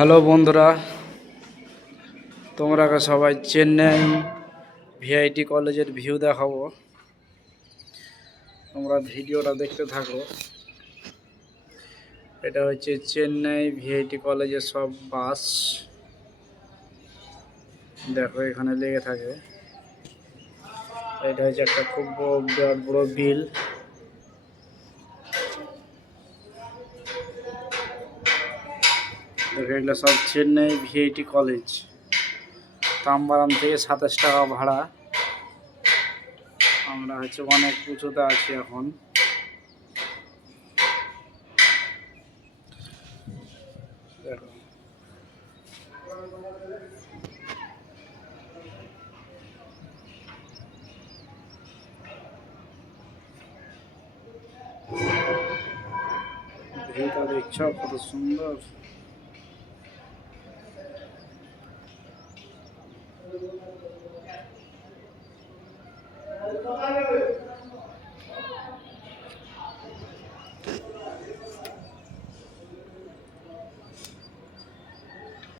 Hello বন্ধুরা, তোমরা সবাই চেন্নাই ভিআইটি কলেজের ভিউ দেখাবো। তোমরা ভিডিওটা দেখতে থাকো। এটা হচ্ছে চেন্নাই ভিআইটি কলেজের সব বাস, দেখো এখানে লেগে থাকে। এটা হচ্ছে একটা খুব বিরাট বড় বিল। দেখো এগুলো সব চেন্নাই ভিআইটি কলেজ। তাম্বারাম থেকে 27 টাকা ভাড়া। আমরা হচ্ছে অনেক উঁচুতে আছি এখন। দেখো ভিউটা দেখছো কত সুন্দর।